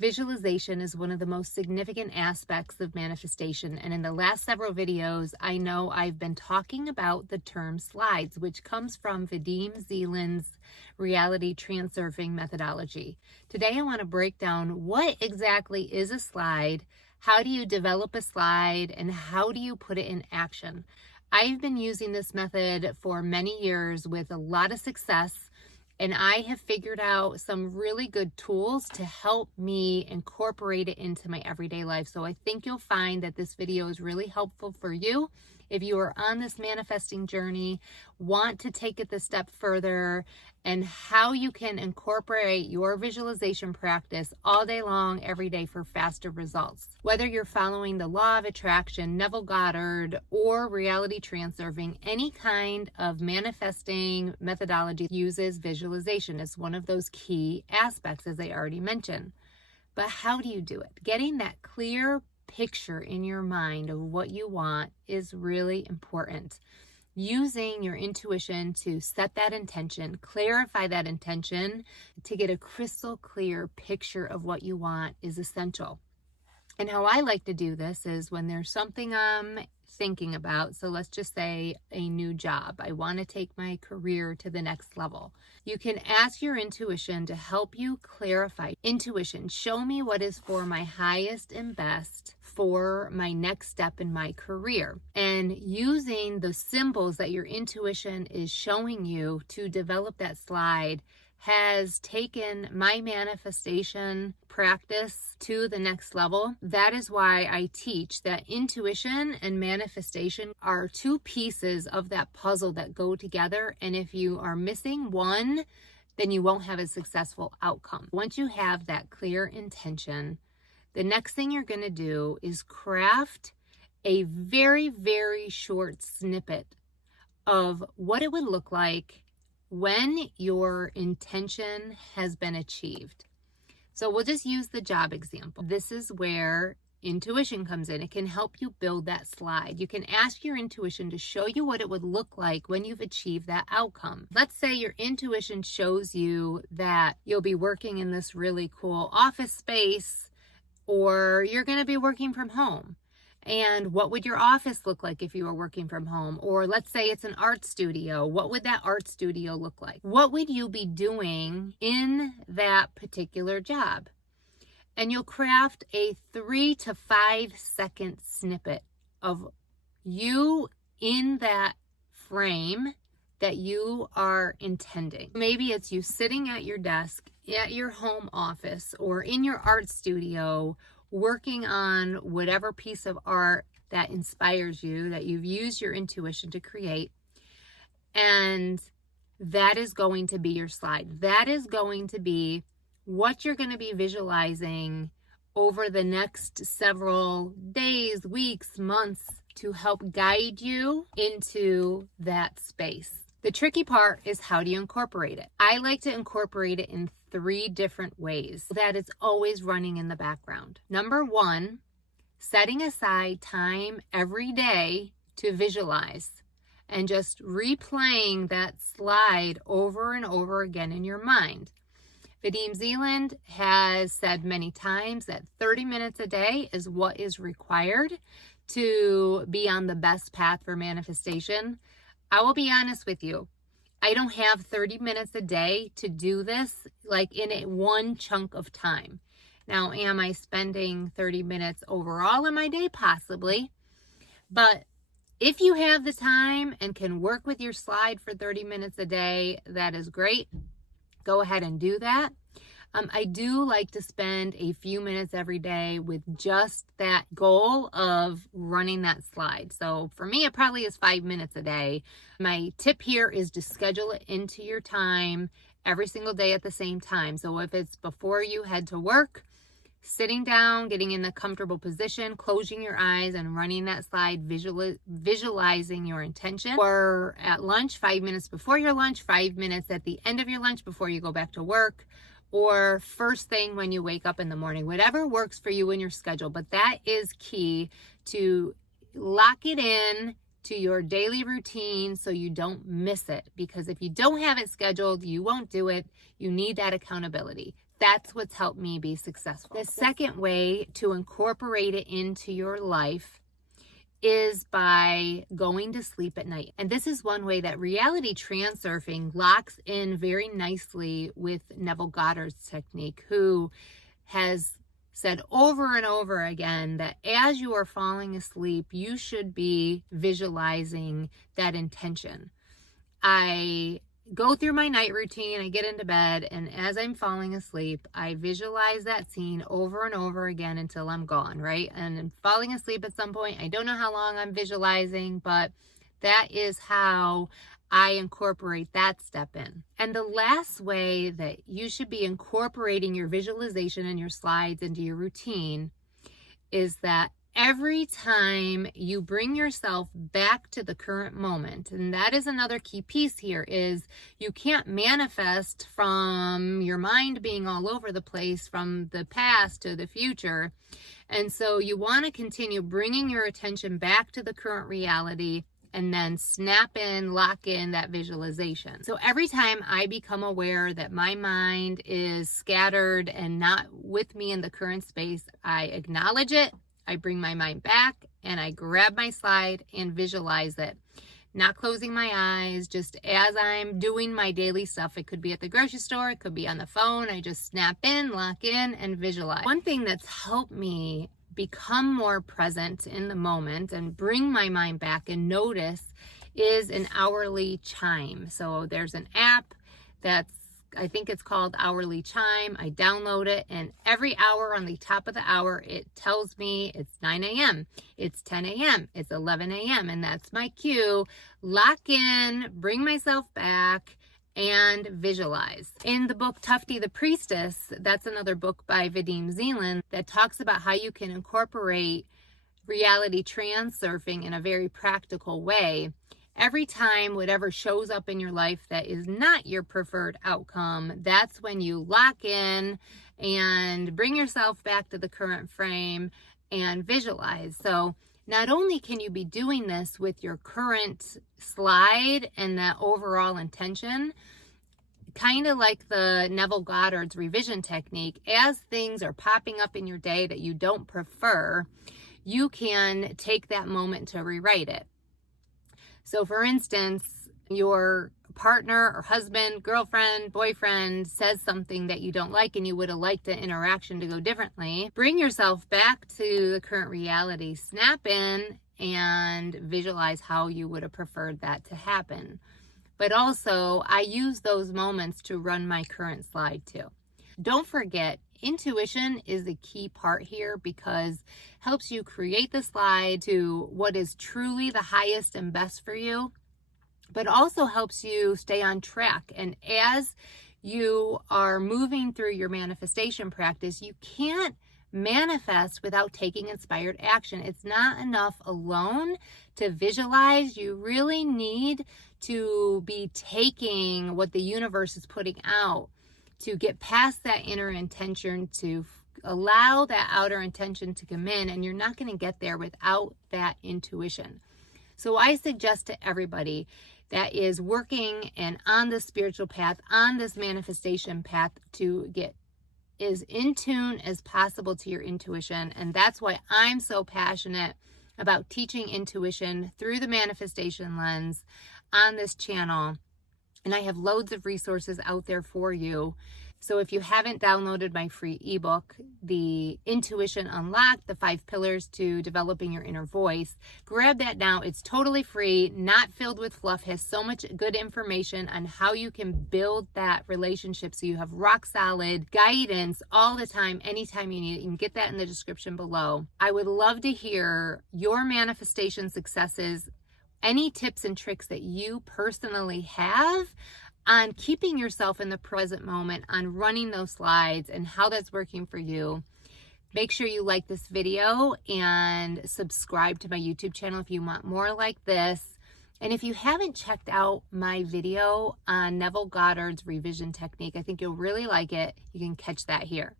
Visualization is one of the most significant aspects of manifestation, and in the last several videos, I know I've been talking about the term slides, which comes from Vadim Zeland's Reality Transurfing methodology. Today, I want to break down what exactly is a slide, how do you develop a slide, and how do you put it in action. I've been using this method for many years with a lot of success, and I have figured out some really good tools to help me incorporate it into my everyday life. So I think you'll find that this video is really helpful for you. If you are on this manifesting journey, want to take it the step further, and how you can incorporate your visualization practice all day long, every day for faster results. Whether you're following the law of attraction, Neville Goddard, or reality transurfing, any kind of manifesting methodology uses visualization as one of those key aspects, as I already mentioned. But how do you do it? Getting that clear picture in your mind of what you want is really important. Using your intuition to set that intention, clarify that intention, to get a crystal clear picture of what you want is essential. And how I like to do this is when there's something I'm thinking about, so let's just say a new job. I want to take my career to the next level. You can ask your intuition to help you clarify. Intuition, show me what is for my highest and best for my next step in my career. And using the symbols that your intuition is showing you to develop that slide has taken my manifestation practice to the next level. That is why I teach that intuition and manifestation are two pieces of that puzzle that go together. And if you are missing one, then you won't have a successful outcome. Once you have that clear intention, the next thing you're going to do is craft a very, very short snippet of what it would look like when your intention has been achieved. So we'll just use the job example. This is where intuition comes in. It can help you build that slide. You can ask your intuition to show you what it would look like when you've achieved that outcome. Let's say your intuition shows you that you'll be working in this really cool office space, or you're going to be working from home. And what would your office look like if you were working from home? Or let's say it's an art studio. What would that art studio look like? What would you be doing in that particular job? And you'll craft a 3 to 5 second snippet of you in that frame that you are intending. Maybe it's you sitting at your desk, at your home office, or in your art studio, working on whatever piece of art that inspires you, that you've used your intuition to create. And that is going to be your slide. That is going to be what you're going to be visualizing over the next several days, weeks, months to help guide you into that space. The tricky part is, how do you incorporate it? I like to incorporate it in 3 different ways that it's always running in the background. Number 1, setting aside time every day to visualize and just replaying that slide over and over again in your mind. Vadim Zeland has said many times that 30 minutes a day is what is required to be on the best path for manifestation. I will be honest with you. I don't have 30 minutes a day to do this like in one chunk of time. Now, am I spending 30 minutes overall in my day? Possibly. But if you have the time and can work with your slide for 30 minutes a day, that is great. Go ahead and do that. I do like to spend a few minutes every day with just that goal of running that slide. So for me, it probably is 5 minutes a day. My tip here is to schedule it into your time every single day at the same time. So if it's before you head to work, sitting down, getting in the comfortable position, closing your eyes and running that slide, visualizing your intention. Or at lunch, 5 minutes before your lunch, 5 minutes at the end of your lunch before you go back to work, or first thing when you wake up in the morning, whatever works for you in your schedule. But that is key to lock it in to your daily routine so you don't miss it. Because if you don't have it scheduled, you won't do it. You need that accountability. That's what's helped me be successful. The second way to incorporate it into your life is by going to sleep at night. And this is one way that reality transurfing locks in very nicely with Neville Goddard's technique, who has said over and over again that as you are falling asleep, you should be visualizing that intention. I go through my night routine, I get into bed, and as I'm falling asleep, I visualize that scene over and over again until I'm gone, right? And I'm falling asleep at some point. I don't know how long I'm visualizing, but that is how I incorporate that step in. And the last way that you should be incorporating your visualization and your slides into your routine is that every time you bring yourself back to the current moment, and that is another key piece here, is you can't manifest from your mind being all over the place from the past to the future. And so you want to continue bringing your attention back to the current reality and then snap in, lock in that visualization. So every time I become aware that my mind is scattered and not with me in the current space, I acknowledge it, I bring my mind back, and I grab my slide and visualize it. Not closing my eyes, just as I'm doing my daily stuff. It could be at the grocery store, it could be on the phone. I just snap in, lock in, and visualize. One thing that's helped me become more present in the moment and bring my mind back and notice is an hourly chime. So there's an app that's, I think it's called Hourly Chime. I download it, and every hour on the top of the hour, it tells me it's 9 a.m., it's 10 a.m., it's 11 a.m., and that's my cue. Lock in, bring myself back, and visualize. In the book Tufty the Priestess, that's another book by Vadim Zeland that talks about how you can incorporate reality transurfing in a very practical way. Every time whatever shows up in your life that is not your preferred outcome, that's when you lock in and bring yourself back to the current frame and visualize. So not only can you be doing this with your current slide and that overall intention, kind of like the Neville Goddard's revision technique, as things are popping up in your day that you don't prefer, you can take that moment to rewrite it. So for instance, your partner or husband, girlfriend, boyfriend says something that you don't like and you would have liked the interaction to go differently. Bring yourself back to the current reality, snap in, and visualize how you would have preferred that to happen. But also, I use those moments to run my current slide too. Don't forget, intuition is a key part here because it helps you create the slide to what is truly the highest and best for you, but also helps you stay on track. And as you are moving through your manifestation practice, you can't manifest without taking inspired action. It's not enough alone to visualize. You really need to be taking what the universe is putting out to get past that inner intention, to allow that outer intention to come in, and you're not going to get there without that intuition. So I suggest to everybody that is working and on this spiritual path, on this manifestation path, to get as in tune as possible to your intuition. And that's why I'm so passionate about teaching intuition through the manifestation lens on this channel. And I have loads of resources out there for you. So if you haven't downloaded my free ebook, The Intuition Unlocked, the 5 Pillars to Developing Your Inner Voice, grab that now. It's totally free, not filled with fluff, has so much good information on how you can build that relationship so you have rock solid guidance all the time, anytime you need it. You can get that in the description below. I would love to hear your manifestation successes, any tips and tricks that you personally have on keeping yourself in the present moment, on running those slides, and how that's working for you. Make sure you like this video and subscribe to my YouTube channel if you want more like this. And if you haven't checked out my video on Neville Goddard's revision technique, I think you'll really like it. You can catch that here.